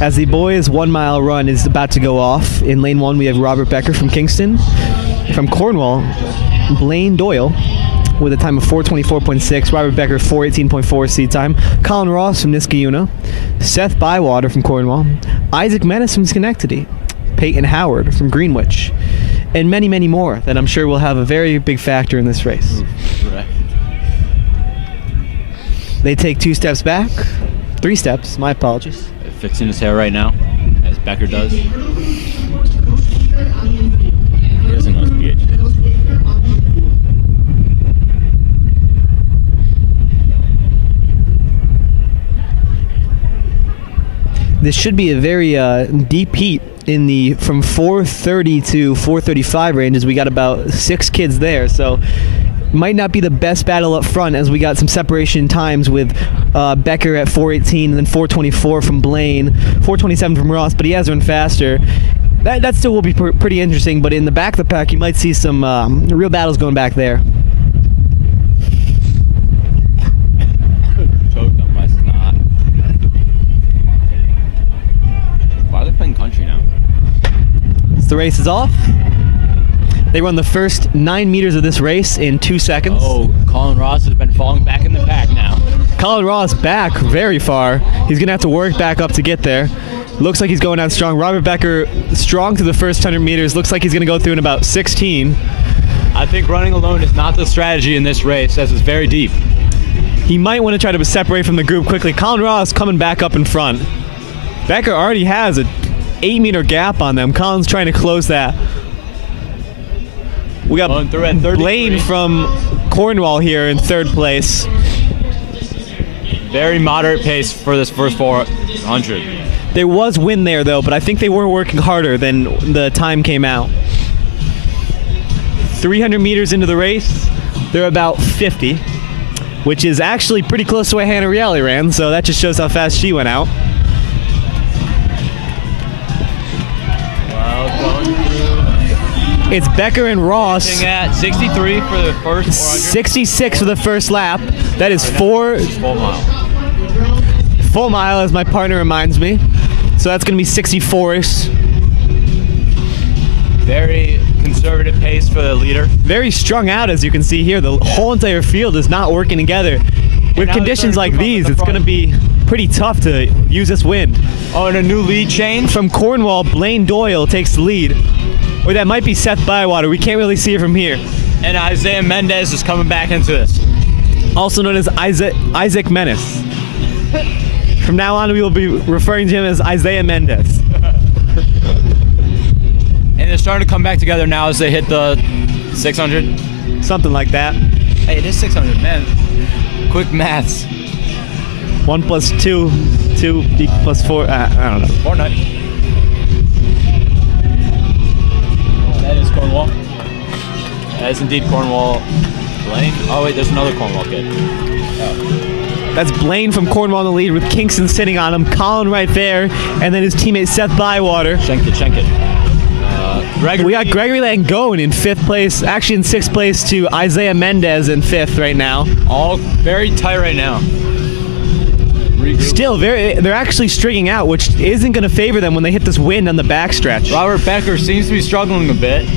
As the boys' 1 mile run is about to go off, in lane 1 we have Robert Becker from Kingston. From Cornwall, Blaine Doyle with a time of 4:24.6. Robert Becker 4:18.4 seed time. Colin Ross from Niskayuna. Seth Bywater from Cornwall. Isaac Menace from Schenectady. Peyton Howard from Greenwich. And many, many more that I'm sure will have a very big factor in this race. Right. They take 2 steps back. 3 steps, my apologies. Fixing his hair right now, as Becker does. He doesn't know his PhD. This should be a very deep heat in the from 4:30 to 4:35 ranges. We got about 6 kids there, so might not be the best battle up front as we got some separation times with Becker at 4:18 and then 4:24 from Blaine, 4:27 from Ross, but he has run faster. That still will be pretty interesting, but in the back of the pack you might see some real battles going back there. Choked on my snot. Why are they playing country now? So the race is off. They run the first 9 meters of this race in 2 seconds. Oh, Colin Ross has been falling back in the pack now. Colin Ross back very far. He's going to have to work back up to get there. Looks like he's going out strong. Robert Becker strong through the first 100 meters. Looks like he's going to go through in about 16. I think running alone is not the strategy in this race, as it's very deep. He might want to try to separate from the group quickly. Colin Ross coming back up in front. Becker already has a 8-meter gap on them. Colin's trying to close that. We got Blaine from Cornwall here in 3rd place. Very moderate pace for this first 400. There was wind there, though, but I think they were working harder than the time came out. 300 meters into the race, they're about 50, which is actually pretty close to what Hannah Reale ran, so that just shows how fast she went out. Well, going through. It's Becker and Ross. At 63 for the first 400. 66 for the first lap. That is full mile. Full mile, as my partner reminds me. So that's going to be 64-ish. Very conservative pace for the leader. Very strung out, as you can see here. The whole entire field is not working together. With conditions like these, it's going to be pretty tough to use this wind. Oh, and a new lead change? From Cornwall, Blaine Doyle takes the lead. Or that might be Seth Bywater. We can't really see it from here. And Isaiah Mendez is coming back into this. Also known as Isaac Menace. From now on, we will be referring to him as Isaiah Mendez. And they're starting to come back together now as they hit the 600. Something like that. Hey, it is 600, man. Quick maths. 1 plus 2, 2 plus 4. I don't know. Fortnite. That is Cornwall. That is indeed Cornwall. Blaine. Oh wait, there's another Cornwall kid. Oh. That's Blaine from Cornwall in the lead with Kingston sitting on him. Colin right there, and then his teammate Seth Bywater. Schenk it. We got Gregory Langone in 5th place, actually in 6th place to Isaiah Mendez in 5th right now. All very tight right now. Still, they're actually stringing out, which isn't going to favor them when they hit this wind on the backstretch. Robert Becker seems to be struggling a bit.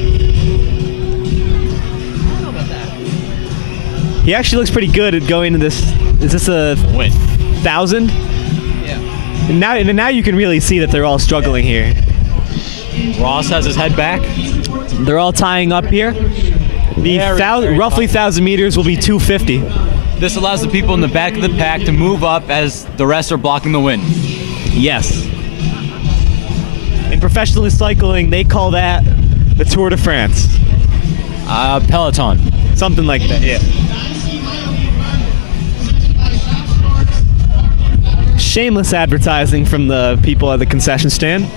He actually looks pretty good at going to this. Is this a win? 1,000? Yeah. And now you can really see that they're all struggling here. Ross has his head back. They're all tying up here. The roughly 1,000 meters will be 250. This allows the people in the back of the pack to move up as the rest are blocking the wind. Yes. In professional cycling, they call that the Tour de France. Peloton. Something like that, yeah. Shameless advertising from the people at the concession stand.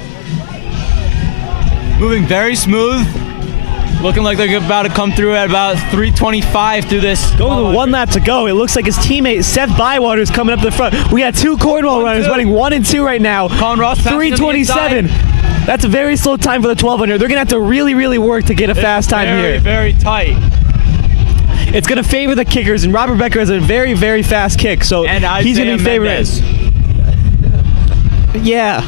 Moving very smooth. Looking like they're about to come through at about 325 through this. Going with 1 lap to go. It looks like his teammate Seth Bywater is coming up the front. We got 2 Cornwall runners running 1 and 2 right now. Colin Ross 327. That's a very slow time for the 1200. They're going to have to really, really work to get a fast time here. Very tight. It's going to favor the kickers, and Robert Becker has a very, very fast kick, so he's going to be favored. Mendez. Yeah.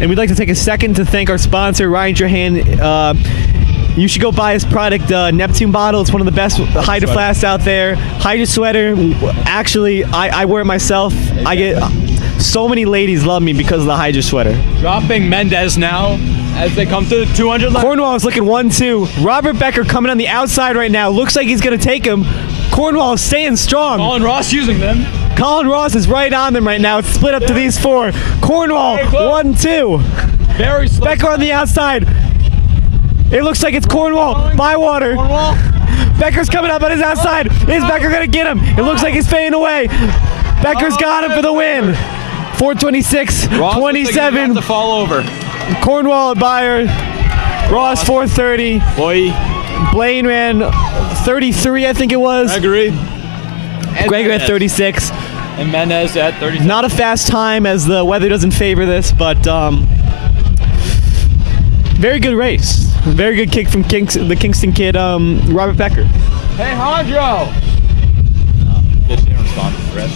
And we'd like to take a second to thank our sponsor, Ryan Trahan. You should go buy his product, Neptune bottle. It's one of the best Hydra flasks out there. Hydra sweater. Actually, I wear it myself. I get so many ladies love me because of the Hydra sweater. Dropping Mendez now as they come to the 200 line. Cornwall is looking 1-2. Robert Becker coming on the outside right now. Looks like he's going to take him. Cornwall is staying strong. Colin Ross using them. Colin Ross is right on them right now. It's split up to these four. Cornwall, 1-2. Very slow. Becker on the outside. It looks like it's Cornwall. Bywater. Cornwall. Becker's coming up on his outside. Is Becker going to get him? It looks like he's fading away. Becker's got him for the win. 426, Ross 27. to fall over. Cornwall at Bayer. Ross 430. Boy. Blaine ran 33, I think it was. Gregory. Gregory at 36. And Mendez at 36. Not a fast time as the weather doesn't favor this, but very good race. Very good kick from the Kingston kid, Robert Becker. Hey, Hondro! Just didn't respond to the threat.